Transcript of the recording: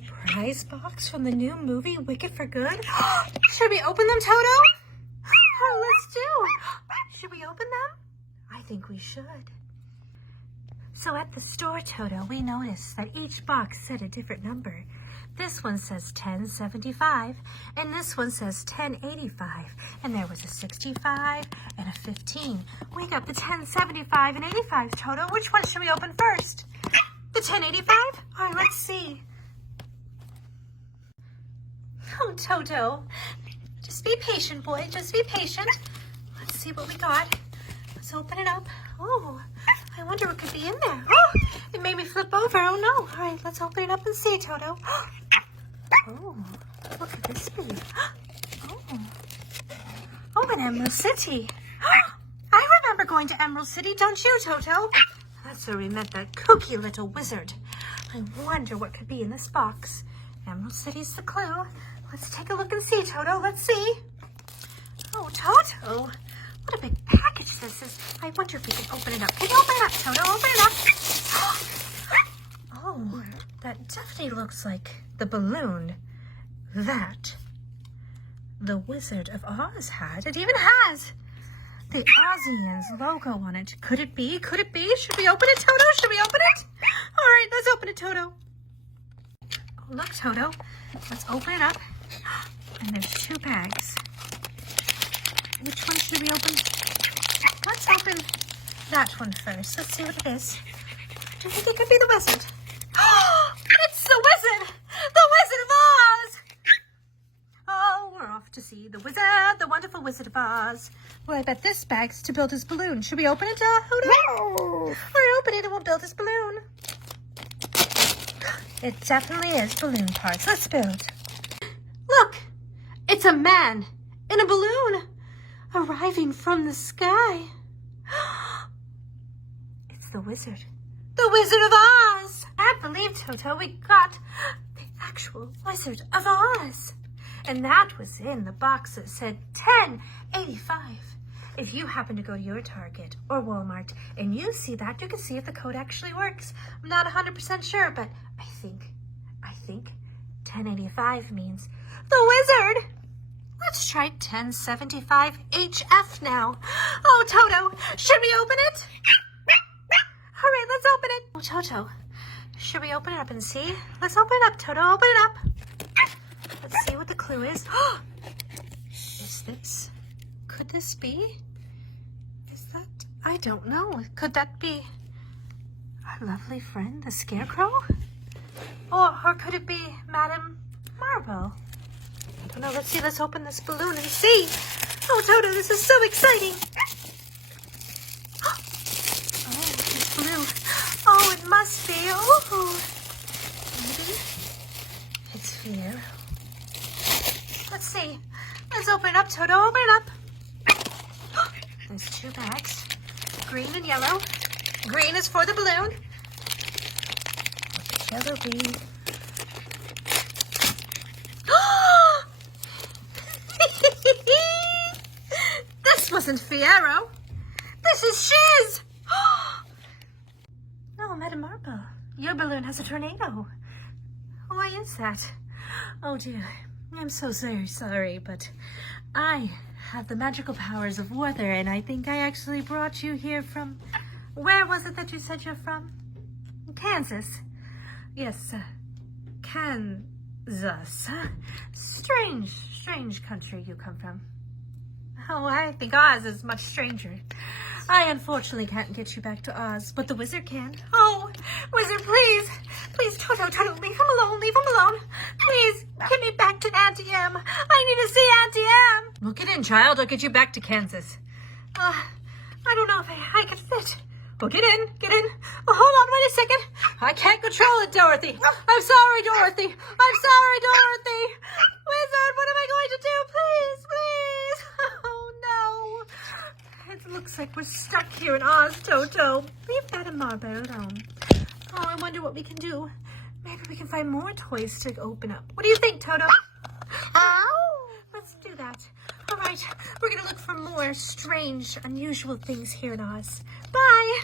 surprise box from the new movie Wicked for Good. Should we open them, Toto? Let's do. Should we open them? I think we should. So at the store, Toto, we noticed that each box said a different number. This one says 1075, and this one says 1085, and there was a 65 and a 15. We got the 1075 and 85, Toto. Which one should we open first? The 1085? All right, let's see. Oh, Toto, just be patient, boy. Just be patient. Let's see what we got. Let's open it up. Oh, I wonder what could be in there. Oh, it made me flip over. Oh, no. All right, let's open it up and see, Toto. Oh, what could this be? Oh, an Emerald City. I remember going to Emerald City, don't you, Toto? That's where we met that kooky little wizard. I wonder what could be in this box. Emerald City's the clue. Let's take a look and see, Toto. Let's see. Oh, Toto. What a big package this is. I wonder if we can open it up. Can you open it up, Toto? Open it up. Oh, that definitely looks like the balloon that the Wizard of Oz had. It even has the Ozians logo on it. Could it be? Could it be? Should we open it, Toto? Should we open it? All right, let's open it, Toto. Oh, look, Toto. Let's open it up. And there's 2 bags. Which one should we open? Let's open that one first. Let's see what it is. Do you think it could be the wizard? It's the wizard! The Wizard of Oz! Oh, we're off to see the wizard, the wonderful Wizard of Oz. Well, I bet this bag's to build his balloon. Should we open it, Toto? No! All right, open it and we'll build his balloon. It definitely is balloon parts. Let's build. Look! It's a man in a balloon arriving from the sky. It's the wizard. The Wizard of Oz! I believe, Toto, we got the actual Wizard of Oz. And that was in the box that said 1085. If you happen to go to your Target or Walmart and you see that, you can see if the code actually works. I'm not 100% sure, but I think 1085 means the wizard. Let's try 1075 HF now. Oh, Toto, should we open it? All right, let's open it. Oh, Toto, should we open it up and see? Let's open it up, Toto. Open it up. Let's see what the clue is. Is this? Could this be? Is that? I don't know. Could that be our lovely friend, the Scarecrow? Or could it be Madame Marble? I don't know. Let's see. Let's open this balloon and see. Oh, Toto, this is so exciting. Oh, it's blue. Oh, it must be. Oh, maybe it's Fiero. Let's see. Let's open it up, Toto. Open it up. There's 2 bags. Green and yellow. Green is for the balloon. What could yellow be? This wasn't Fiero. This is Shiz. No, Madame Marble. Your balloon has a tornado. Why is that? Oh, dear. I'm so very sorry, but I have the magical powers of weather, and I think I actually brought you here from... Where was it that you said you're from? Kansas. Yes, Kansas. Strange country you come from. Oh, I think Oz is much stranger. I unfortunately can't get you back to Oz, but the wizard can. Oh, wizard, please. Please, Toto, leave him alone. Leave him alone. Please, get me back to Auntie M. I need to see Auntie M. Well, get in, child. I'll get you back to Kansas. I don't know if I can fit. Well, get in. Oh, hold on, wait a second. I can't control it, Dorothy. I'm sorry, Dorothy. Wizard, what am I going to do? Please. Oh, no. It looks like we're stuck here in Oz, Toto. Leave Madame Marble alone. Oh, I wonder what we can do. Maybe we can find more toys to open up. What do you think, Toto? Let's do that. All right, we're going to look for more strange, unusual things here in Oz. Bye.